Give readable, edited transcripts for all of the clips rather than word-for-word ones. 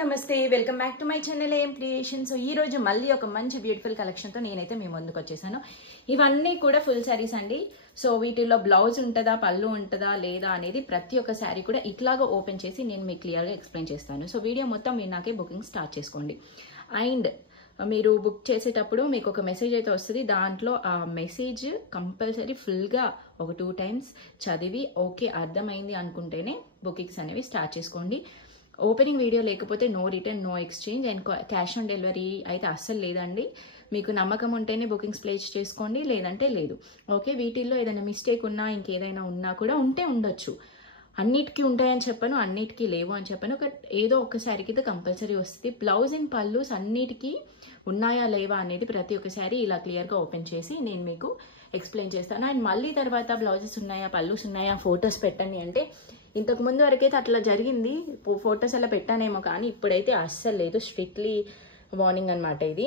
నమస్తే welcome back to my channel ఏం creation. So ఈ రోజు మళ్ళీ ఒక మంచి బ్యూటిఫుల్ కలెక్షన్ తో నేనైతే మీ ముందుకు వచ్చేసాను. ఇవన్నీ కూడా ఫుల్ సారీస్ అండి. సో వీటిలో బ్లౌజ్ ఉంటుందా, పళ్ళు ఉంటుందా లేదా అనేది ప్రతి ఒక్క సారీ కూడా ఇట్లాగా ఓపెన్ చేసి నేను మీకు క్లియర్ గా ఎక్స్ప్లెయిన్ చేస్తాను. సో వీడియో మొత్తం విన్నాకే బుకింగ్ స్టార్ట్ చేసుకోండి. అండ్ మీరు బుక్ చేసేటప్పుడు మీకు ఒక మెసేజ్ అయితే వస్తుంది. దాంట్లో ఆ మెసేజ్ కంపల్సరీ ఫుల్గా ఒక 2 times చదివి ఓకే అర్థమైంది అనుకుంటేనే బుకింగ్స్ అనేవి స్టార్ట్ చేసుకోండి. ఓపెనింగ్ వీడియో లేకపోతే no return, no exchange and cash on delivery అయితే అస్సలు లేదండి. మీకు నమ్మకం ఉంటేనే బుకింగ్స్ ప్లేస్ చేసుకోండి, లేదంటే లేదు. ఓకే, వీటిల్లో ఏదైనా మిస్టేక్ ఉన్నా ఇంకేదైనా ఉన్నా కూడా ఉంటే ఉండొచ్చు. అన్నిటికీ ఉంటాయని చెప్పను, అన్నిటికీ లేవు అని చెప్పను. ఏదో ఒక్కసారికి అయితే కంపల్సరీ వస్తుంది. బ్లౌజ్ అండ్ పల్లూస్ అన్నిటికీ ఉన్నాయా లేవా అనేది ప్రతి ఒక్కసారి ఇలా క్లియర్గా ఓపెన్ చేసి నేను మీకు ఎక్స్ప్లెయిన్ చేస్తాను. అండ్ మళ్ళీ తర్వాత బ్లౌజెస్ ఉన్నాయా, పల్లూస్ ఉన్నాయా, ఫొటోస్ పెట్టండి అంటే ఇంతకు ముందు వరకైతే అట్లా జరిగింది. ఫొటోస్ అలా పెట్టానేమో, కానీ ఇప్పుడైతే అస్సలు లేదు. స్ట్రిక్ట్లీ వార్నింగ్ అనమాట ఇది.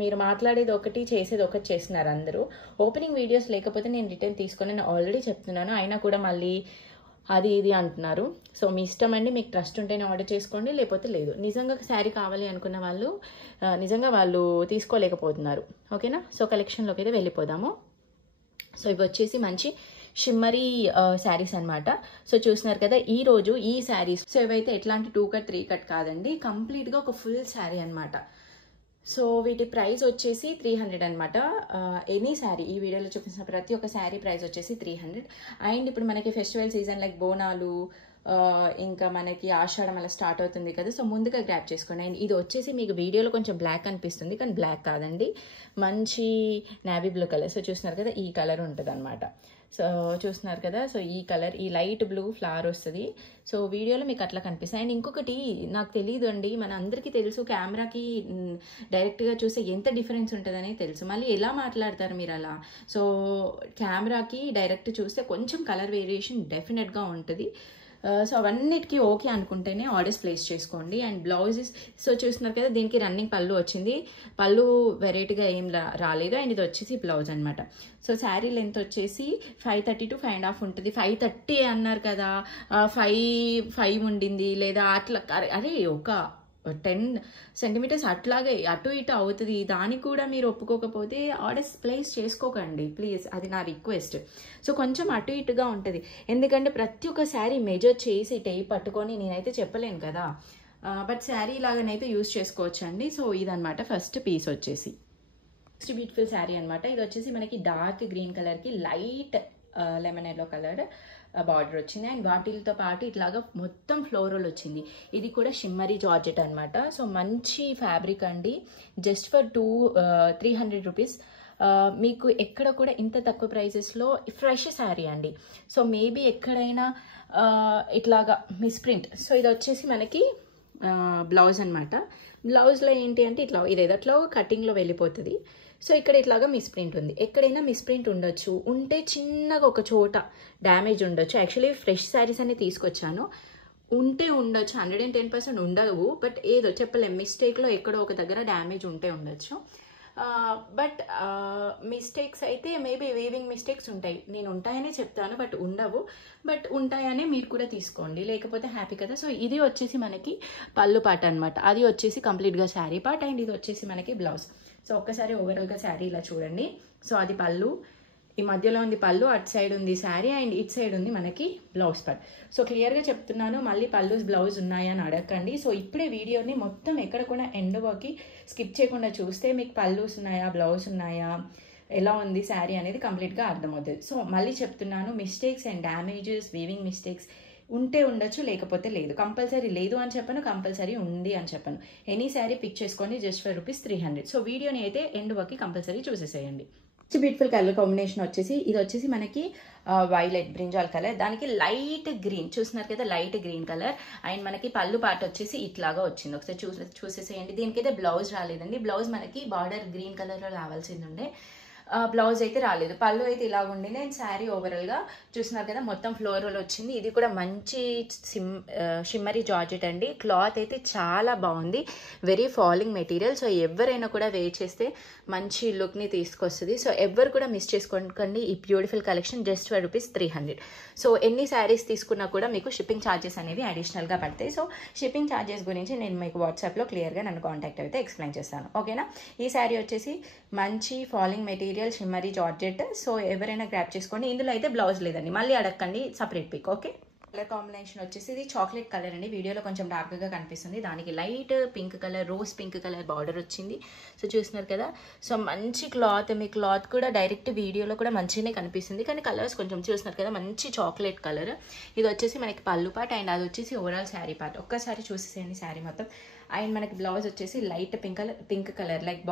మీరు మాట్లాడేది ఒకటి, చేసేది ఒకటి చేస్తున్నారు అందరూ. ఓపెనింగ్ వీడియోస్ లేకపోతే నేను రిటర్న్ తీసుకొని నేను ఆల్రెడీ చెప్తున్నాను, అయినా కూడా మళ్ళీ అది ఇది అంటున్నారు. సో మీ ఇష్టం అండి, మీకు ట్రస్ట్ ఉంటేనే ఆర్డర్ చేసుకోండి, లేకపోతే లేదు. నిజంగా శారీ కావాలి అనుకున్న వాళ్ళు నిజంగా వాళ్ళు తీసుకోలేకపోతున్నారు. ఓకేనా? సో కలెక్షన్లోకి అయితే వెళ్ళిపోదాము. సో ఇవి వచ్చేసి మంచి షిమ్మరీ శారీస్ అనమాట. సో చూస్తున్నారు కదా ఈ రోజు ఈ శారీస్. సో ఇవైతే ఎట్లాంటి 2 కట్ 3 కట్ కాదండి, కంప్లీట్గా ఒక ఫుల్ శారీ అనమాట. సో వీటి ప్రైస్ వచ్చేసి 300 అనమాట. ఎనీ శారీ ఈ వీడియోలో చూపించిన ప్రతి ఒక్క శారీ ప్రైస్ వచ్చేసి 300. అండ్ ఇప్పుడు మనకి ఫెస్టివల్ సీజన్ లైక్ బోనాలు, ఇంకా మనకి ఆషాఢం అలా స్టార్ట్ అవుతుంది కదా. సో ముందుగా గ్రాప్ చేసుకోండి. అండ్ ఇది వచ్చేసి మీకు వీడియోలో కొంచెం బ్లాక్ అనిపిస్తుంది, కానీ బ్లాక్ కాదండి, మంచి నావీ బ్లూ కలర్. సో చూస్తున్నారు కదా ఈ కలర్ ఉంటుంది అనమాట. సో చూస్తున్నారు కదా, సో ఈ కలర్, ఈ లైట్ బ్లూ ఫ్లవర్ వస్తుంది. సో వీడియోలో మీకు అట్లా కనిపిస్తాయి. అండ్ ఇంకొకటి నాకు తెలియదు అండి, మన అందరికీ తెలుసు కెమెరాకి డైరెక్ట్గా చూస్తే ఎంత డిఫరెన్స్ ఉంటుందని తెలుసు. మళ్ళీ ఎలా మాట్లాడతారు మీరు అలా? సో కెమెరాకి డైరెక్ట్ చూస్తే కొంచెం కలర్ వేరియేషన్ డెఫినెట్గా ఉంటుంది. సో అవన్నిటికీ ఓకే అనుకుంటేనే ఆర్డర్స్ ప్లేస్ చేసుకోండి. అండ్ బ్లౌజెస్ సో చూస్తున్నారు కదా, దీనికి రన్నింగ్ పళ్ళు వచ్చింది. పళ్ళు వెరైటీగా ఏం రాలేదు. అండ్ ఇది వచ్చేసి బ్లౌజ్ అనమాట. సో శారీ లెంత్ వచ్చేసి 530 to 5.5 ఉంటుంది. 530 అన్నారు కదా, 5 ఉండింది లేదా అట్లా. అరే ఒక 10 centimeters అట్లాగే అటు ఇటు అవుతుంది. దానికి కూడా మీరు ఒప్పుకోకపోతే ఆర్డర్స్ ప్లేస్ చేసుకోకండి ప్లీజ్, అది నా రిక్వెస్ట్. సో కొంచెం అటు ఇటుగా ఉంటుంది, ఎందుకంటే ప్రతి ఒక్క శారీ మెజర్ చేసి టేప్ పట్టుకొని నేనైతే చెప్పలేను కదా. బట్ శారీ లాగానైతే యూజ్ చేసుకోవచ్చు అండి. సో ఇదనమాట ఫస్ట్ పీస్ వచ్చేసి నెక్స్ట్ బ్యూటిఫుల్ శారీ అనమాట. ఇది వచ్చేసి మనకి డార్క్ గ్రీన్ కలర్కి light lemon yellow colour border వచ్చింది. అండ్ వాటిలతో పాటు ఇట్లాగా మొత్తం ఫ్లోరల్ వచ్చింది. ఇది కూడా షిమ్మరీ జార్జెట్ అనమాట. సో మంచి ఫ్యాబ్రిక్ అండి. జస్ట్ ఫర్ 300 రూపీస్ మీకు ఎక్కడ కూడా ఇంత తక్కువ ప్రైసెస్లో ఫ్రెష్ శారీ అండి. సో మేబీ ఎక్కడైనా ఇట్లాగా మిస్ప్రింట్. సో ఇది వచ్చేసి మనకి బ్లౌజ్ అనమాట. బ్లౌజ్లో ఏంటి అంటే ఇట్లా ఇదేదో అట్లా కటింగ్లో వెళ్ళిపోతుంది. సో ఇక్కడ ఇట్లాగా మిస్ప్రింట్ ఉంది. ఎక్కడైనా మిస్ప్రింట్ ఉండొచ్చు, ఉంటే చిన్నగా ఒక చోట డ్యామేజ్ ఉండొచ్చు. యాక్చువల్లీ ఫ్రెష్ శారీస్ అన్ని తీసుకొచ్చాను, ఉంటే ఉండొచ్చు, 110% ఉండవు. బట్ ఏదో చెప్పలేం, మిస్టేక్లో ఎక్కడో ఒక దగ్గర డ్యామేజ్ ఉంటే ఉండొచ్చు. బట్ మిస్టేక్స్ అయితే మేబీ వీవింగ్ మిస్టేక్స్ ఉంటాయి. నేను ఉంటాయనే చెప్తాను, బట్ ఉండవు. బట్ ఉంటాయనే మీరు కూడా తీసుకోండి, లేకపోతే హ్యాపీ కదా. సో ఇది వచ్చేసి మనకి పళ్ళు పాట అనమాట. అది వచ్చేసి కంప్లీట్గా శారీ పార్ట్. అండ్ ఇది వచ్చేసి మనకి బ్లౌజ్. సో ఒక్కసారి ఓవరాల్గా శారీ ఇలా చూడండి. సో అది పళ్ళు, ఈ మధ్యలో ఉంది పళ్ళు, అటు సైడ్ ఉంది శారీ, అండ్ ఇటు సైడ్ ఉంది మనకి బ్లౌజ్ పార్ట్. సో క్లియర్గా చెప్తున్నాను, మళ్ళీ పళ్ళు బ్లౌజ్ ఉన్నాయా అని అడగండి. సో ఇప్పుడే వీడియోని మొత్తం ఎక్కడ కూడా ఎండ్ వరకు స్కిప్ చేయకుండా చూస్తే మీకు పళ్ళుస్ ఉన్నాయా, బ్లౌజ్ ఉన్నాయా, ఎలా ఉంది శారీ అనేది కంప్లీట్గా అర్థమవుతుంది. సో మళ్ళీ చెప్తున్నాను, mistakes and damages, weaving mistakes ఉంటే ఉండొచ్చు, లేకపోతే లేదు. కంపల్సరీ లేదు అని చెప్పను, కంపల్సరీ ఉంది అని చెప్పను. ఎనీ శారీ పిక్ చేసుకోండి జస్ట్ ఫర్ ₹300. సో వీడియోని అయితే ఎండ్ వరకు కంపల్సరీ చూసేసేయండి. బ్యూటిఫుల్ కలర్ కాంబినేషన్ వచ్చేసి ఇది వచ్చేసి మనకి వైలెట్ బ్రింజాల్ కలర్, దానికి లైట్ గ్రీన్. చూస్తున్నారు కదా లైట్ గ్రీన్ కలర్. అండ్ మనకి పళ్ళు పాట వచ్చేసి ఇట్లాగా వచ్చింది. ఒకసారి చూసేసేయండి. దీనికైతే బ్లౌజ్ రాలేదండి. బ్లౌజ్ మనకి బార్డర్ గ్రీన్ కలర్లో రావాల్సింది ఉండే. బ్లౌజ్ అయితే రాలేదు. పళ్ళు అయితే ఇలాగ ఉండింది. అండ్ శారీ ఓవరాల్గా చూస్తున్నారు కదా మొత్తం ఫ్లోరల్ వచ్చింది. ఇది కూడా మంచి షిమ్మరీ జార్జెట్ అండి. క్లాత్ అయితే చాలా బాగుంది, వెరీ ఫాలింగ్ మెటీరియల్. సో ఎవరైనా కూడా వేర్ చేస్తే మంచి లుక్ని తీసుకొస్తుంది. సో ఎవరు కూడా మిస్ చేసుకోకండి ఈ beautiful collection. Just for ₹300. So ఎన్ని శారీస్ తీసుకున్నా కూడా మీకు షిప్పింగ్ ఛార్జెస్ అనేవి అడిషనల్గా పడతాయి. సో షిప్పింగ్ ఛార్జెస్ గురించి నేను మీకు వాట్సాప్లో క్లియర్గా నన్ను కాంటాక్ట్ అయితే ఎక్స్ప్లెయిన్ చేస్తాను, ఓకేనా. ఈ శారీ వచ్చేసి మంచి falling material shimmery georgette. So ఎవరైనా గ్రాప్ చేసుకోండి. ఇందులో అయితే బ్లౌజ్ లేదండి, మళ్ళీ అడగండి separate pic, okay. Colour combination వచ్చేసి ఇది చాక్లెట్ కలర్ అండి. వీడియోలో కొంచెం డార్క్గా కనిపిస్తుంది, దానికి light pink colour, rose pink colour border వచ్చింది. సో చూస్తున్నారు కదా. సో మంచి క్లాత్, మీ క్లాత్ కూడా డైరెక్ట్ వీడియోలో కూడా మంచిగానే కనిపిస్తుంది, కానీ కలర్స్ కొంచెం చూస్తున్నారు కదా మంచి చాక్లెట్ కలర్. ఇది వచ్చేసి మనకి పళ్ళు పార్ట్ అండ్ అది వచ్చేసి ఓవరాల్ శారీ పార్ట్. ఒక్కసారి చూసేసేయండి శారీ మొత్తం. అండ్ మనకి బ్లౌజ్ వచ్చేసి light pink colour, like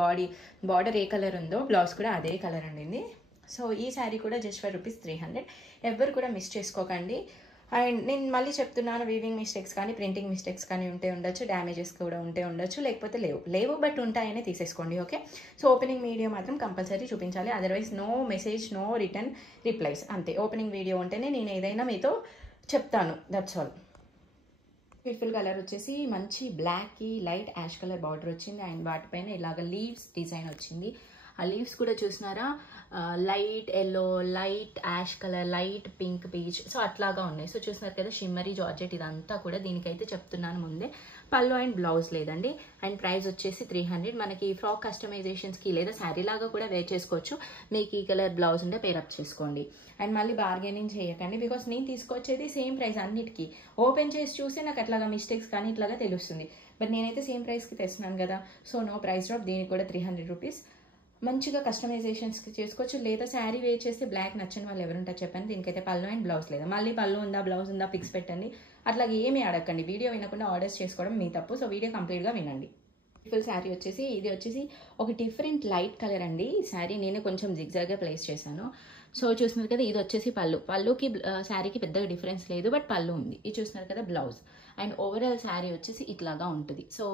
border ఏ కలర్ ఉందో బ్లౌజ్ కూడా అదే కలర్ అండి. సో ఈ శారీ కూడా జస్ట్ ఫర్ ₹300. ఎవరు కూడా మిస్ చేసుకోకండి. అండ్ నేను మళ్ళీ చెప్తున్నాను, వీవింగ్ మిస్టేక్స్ కానీ ప్రింటింగ్ మిస్టేక్స్ కానీ ఉంటే ఉండొచ్చు, డ్యామేజెస్ కూడా ఉంటే ఉండొచ్చు, లేకపోతే లేవు బట్ ఉంటాయనే తీసేసుకోండి, ఓకే. సో ఓపెనింగ్ వీడియో మాత్రం కంపల్సరీ చూపించాలి, otherwise no message, no return replies, అంతే. ఓపెనింగ్ వీడియో ఉంటేనే నేను ఏదైనా మీతో చెప్తాను, దట్స్ ఆల్. బ్యూటిఫుల్ కలర్ వచ్చేసి మంచి బ్లాక్కి లైట్ యాష్ కలర్ బార్డర్ వచ్చింది. అండ్ వాటిపైన ఇలాగ లీవ్స్ డిజైన్ వచ్చింది. ఆ లీవ్స్ కూడా చూసినారా, light yellow, light ash colour, light pink, peach, so అట్లాగా ఉన్నాయి. సో చూస్తున్నారు కదా షిమ్మరీ జార్జెట్ ఇదంతా కూడా. దీనికైతే చెప్తున్నాను ముందే, పళ్ళు అండ్ బ్లౌజ్ లేదండి. అండ్ ప్రైస్ వచ్చేసి 300. మనకి ఫ్రాక్ కస్టమైజేషన్స్కి లేదా శారీ లాగా కూడా వేర్ చేసుకోవచ్చు. మీకు ఈ కలర్ బ్లౌజ్ ఉంటే పేరప్ చేసుకోండి. అండ్ మళ్ళీ బార్గెనింగ్ చేయకండి, బికాస్ నేను తీసుకొచ్చేది సేమ్ ప్రైస్ అన్నిటికీ. ఓపెన్ చేసి చూస్తే నాకు అట్లాగా మిస్టేక్స్ కానీ ఇట్లాగా తెలుస్తుంది, బట్ నేనైతే సేమ్ ప్రైస్కి తెస్తున్నాను కదా. So no price drop. దీనికి కూడా ₹300. మంచిగా కస్టమైజేషన్స్కి చేసుకోవచ్చు, లేదా శారీ వేర్ చేస్తే బ్లాక్ నచ్చని వాళ్ళు ఎవరుంటారు చెప్పండి. దీనికైతే పళ్ళు అండ్ బ్లౌజ్ లేదా, మళ్ళీ పళ్ళు ఉందా బ్లౌజ్ ఉందా పిక్స్ పెట్టండి, అట్లాగే ఏమీ అడగండి. వీడియో వినకుండా ఆర్డర్స్ చేసుకోవడం మీ తప్పు. సో వీడియో కంప్లీట్గా వినండి. బ్యూటిఫుల్ శారీ వచ్చేసి ఇది వచ్చేసి ఒక డిఫరెంట్ లైట్ కలర్ అండి. ఈ శారీ నేను కొంచెం జిగ్జాగ్గా ప్లేస్ చేశాను. సో చూస్తున్నారు కదా, ఇది వచ్చేసి పళ్ళుకి శారీకి పెద్దగా డిఫరెన్స్ లేదు, బట్ పళ్ళు ఉంది. ఇది చూస్తున్నారు కదా బ్లౌజ్. అండ్ ఓవరాల్ శారీ వచ్చేసి ఇట్లాగా ఉంటుంది. సో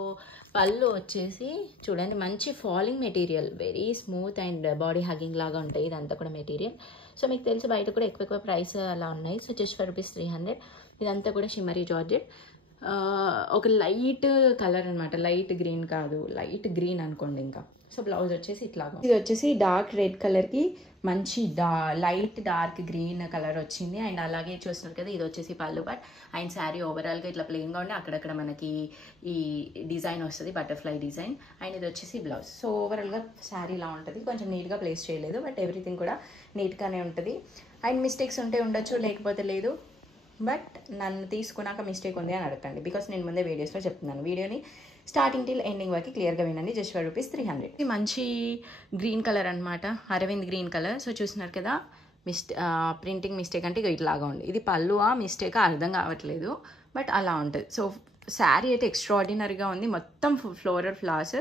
పళ్ళు వచ్చేసి చూడండి మంచి falling material, very smooth and body hugging లాగా ఉంటాయి ఇదంతా కూడా మెటీరియల్. సో మీకు తెలిసి బయట కూడా ఎక్కువ ప్రైస్ అలా ఉన్నాయి. So just for ₹300. ఇదంతా కూడా షిమ్మరీ జార్జెట్. ఒక లైట్ కలర్ అనమాట, లైట్ గ్రీన్ కాదు, లైట్ గ్రీన్ అనుకోండి ఇంకా. సో బ్లౌజ్ వచ్చేసి ఇట్లాగా. ఇది వచ్చేసి డార్క్ రెడ్ కలర్కి మంచి లైట్ డార్క్ గ్రీన్ కలర్ వచ్చింది. అండ్ అలాగే చూస్తున్నారు కదా, ఇది వచ్చేసి పళ్ళు పార్ట్. అండ్ శారీ ఓవరాల్గా ఇట్లా ప్లెయిన్గా ఉండి అక్కడక్కడ మనకి ఈ డిజైన్ వస్తుంది, బటర్ఫ్లై డిజైన్. అండ్ ఇది వచ్చేసి బ్లౌజ్. సో ఓవరాల్గా శారీ ఇలా ఉంటుంది. కొంచెం నీట్గా ప్లేస్ చేయలేదు, బట్ ఎవ్రీథింగ్ కూడా నీట్గానే ఉంటుంది. అండ్ మిస్టేక్స్ ఉంటే ఉండొచ్చు, లేకపోతే లేదు. బట్ నన్ను తీసుకున్నాక మిస్టేక్ ఉంది అని అడగండి, బికాస్ నేను ముందే వీడియోస్లో చెప్తున్నాను. వీడియోని స్టార్టింగ్ టిల్ ఎండింగ్ వరకు క్లియర్గా వినండి. Just for ₹300. ఇది మంచి గ్రీన్ కలర్ అనమాట, అరవింద్ గ్రీన్ కలర్. సో చూస్తున్నారు కదా, ప్రింటింగ్ మిస్టేక్ అంటే ఇట్లాగా ఉంది. ఇది పళ్ళు మిస్టేక్ అర్థం కావట్లేదు, బట్ అలా ఉంటుంది. సో శారీ అయితే ఎక్స్ట్రాడినరీగా ఉంది, మొత్తం ఫ్లోరల్ ఫ్లవర్స్.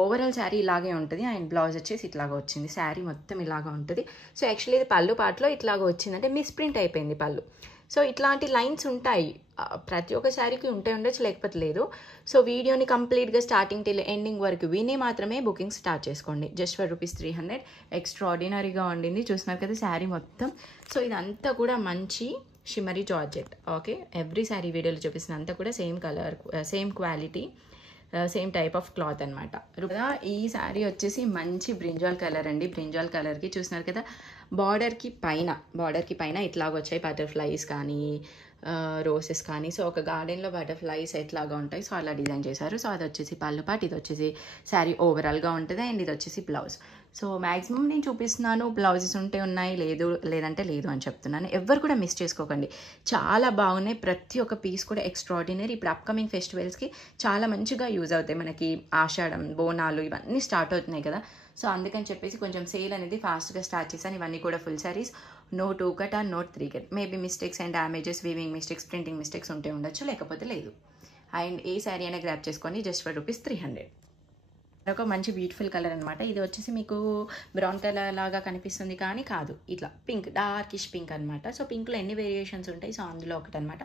ఓవరాల్ శారీ ఇలాగే ఉంటుంది. అండ్ బ్లౌజ్ వచ్చేసి ఇట్లాగా వచ్చింది. శారీ మొత్తం ఇలాగా ఉంటుంది. సో యాక్చువల్లీ ఇది పళ్ళు పార్ట్లో ఇట్లాగా వచ్చిందంటే మిస్ప్రింట్ అయిపోయింది పళ్ళు. సో ఇట్లాంటి లైన్స్ ఉంటాయి, ప్రతి ఒక్క శారీకి ఉంటే ఉండొచ్చు, లేకపోతే లేదు. సో వీడియోని కంప్లీట్గా స్టార్టింగ్ టిల్ ఎండింగ్ వరకు విని మాత్రమే బుకింగ్ స్టార్ట్ చేసుకోండి. Just for ₹300. ఎక్స్ట్రాడినరీగా ఉండింది. చూస్తున్నారు కదా శారీ మొత్తం. సో ఇదంతా కూడా మంచి shimmery georgette, okay. Every sari వీడియోలో చూపిస్తుంది అంతా కూడా same colour, same quality, same type of cloth అనమాట. ఈ శారీ వచ్చేసి మంచి బ్రింజాల్ కలర్ అండి. బ్రింజాల్ కలర్కి చూస్తున్నారు కదా, బార్డర్కి పైన ఇట్లాగ వచ్చాయి బటర్ఫ్లైస్ కానీ రోసెస్ కానీ. సో ఒక గార్డెన్లో బటర్ఫ్లైస్ ఎట్లాగా ఉంటాయి, సో అలా డిజైన్ చేశారు. సో అది వచ్చేసి పళ్ళు పార్ట్, ఇది వచ్చేసి శారీ ఓవరాల్గా ఉంటుంది. అండ్ ఇది వచ్చేసి బ్లౌజ్. సో మ్యాక్సిమం నేను చూపిస్తున్నాను, బ్లౌజెస్ ఉంటే ఉన్నాయి, లేదంటే లేదు అని చెప్తున్నాను. ఎవరు కూడా మిస్ చేసుకోకండి, చాలా బాగున్నాయి. ప్రతి ఒక్క పీస్ కూడా ఎక్స్ట్రాడినరీ. ఇప్పుడు అప్కమింగ్ ఫెస్టివల్స్కి చాలా మంచిగా యూజ్ అవుతాయి. మనకి ఆషాఢం, బోనాలు ఇవన్నీ స్టార్ట్ అవుతున్నాయి కదా. సో అందుకని చెప్పేసి కొంచెం సేల్ అనేది ఫాస్ట్గా స్టార్ట్ చేశాను. ఇవన్నీ కూడా full saris, no 2 cut or no 3 cut. Maybe mistakes and damages, weaving mistakes, printing mistakes ఉంటే ఉండొచ్చు, లేకపోతే లేదు. అండ్ ఏ శారీ అయినా గ్రాప్ చేసుకోండి. Just for ₹300. ఒక మంచి బ్యూటిఫుల్ కలర్ అనమాట. ఇది వచ్చేసి మీకు బ్రౌన్ కలర్ లాగా కనిపిస్తుంది కానీ కాదు, ఇట్లా పింక్, డార్కిష్ పింక్ అనమాట. సో పింక్లో ఎన్ని వేరియేషన్స్ ఉంటాయి, సో అందులో ఒకటి అనమాట.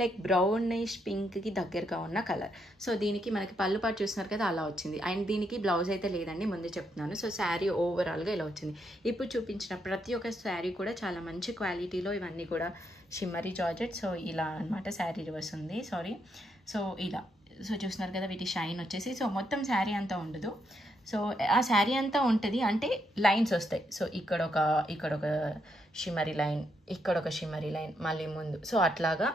లైక్ బ్రౌనిష్ పింక్కి దగ్గరగా ఉన్న కలర్. సో దీనికి మనకి పళ్ళు పాటు చూస్తున్నారు కదా, అలా వచ్చింది. అండ్ దీనికి బ్లౌజ్ అయితే లేదండి, ముందే చెప్తున్నాను. సో శారీ ఓవరాల్గా ఇలా వచ్చింది. ఇప్పుడు చూపించిన ప్రతి ఒక్క శారీ కూడా చాలా మంచి క్వాలిటీలో, ఇవన్నీ కూడా షిమ్మరీ జార్జెట్. సో ఇలా అనమాట శారీ రివర్స్ ఉంది, సారీ. సో ఇలా, సో చూస్తున్నారు కదా వీటి షైన్ వచ్చేసి. సో మొత్తం శారీ అంతా ఉండదు, సో ఆ శారీ అంతా ఉంటుంది అంటే లైన్స్ వస్తాయి. సో ఇక్కడ ఒక షిమరీ లైన్, ఇక్కడ ఒక షిమరీ లైన్, మళ్ళీ ముందు. సో అట్లాగా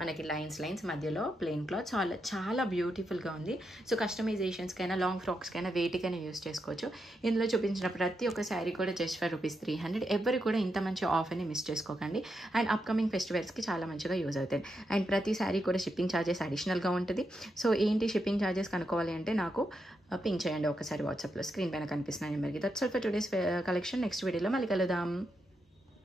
మనకి లైన్స్ మధ్యలో ప్లెయిన్ క్లాత్. చాలా చాలా బ్యూటిఫుల్గా ఉంది. సో కస్టమైజేషన్స్కైనా, లాంగ్ ఫ్రాక్స్కైనా, వేటికైనా యూస్ చేసుకోవచ్చు. ఇందులో చూపించిన ప్రతి ఒక్క శారీ కూడా జస్ట్ ఫర్ ₹300. ఎవరు కూడా ఇంత మంచి ఆఫర్ని మిస్ చేసుకోకండి. అండ్ అప్కమింగ్ ఫెస్టివల్స్కి చాలా మంచిగా యూజ్ అవుతాయి. అండ్ ప్రతి శారీ కూడా షిప్పింగ్ ఛార్జెస్ అడిషనల్గా ఉంటుంది. సో ఏంటి షిప్పింగ్ ఛార్జెస్ కనుక్కోవాలి అంటే నాకు పింక్ చేయండి ఒకసారి వాట్సాప్లో, స్క్రీన్ పైన కనిపిస్తున్న నెంబర్కి. That's all for today's collection. Next వీడియోలో మళ్ళీ కలుద్దాం.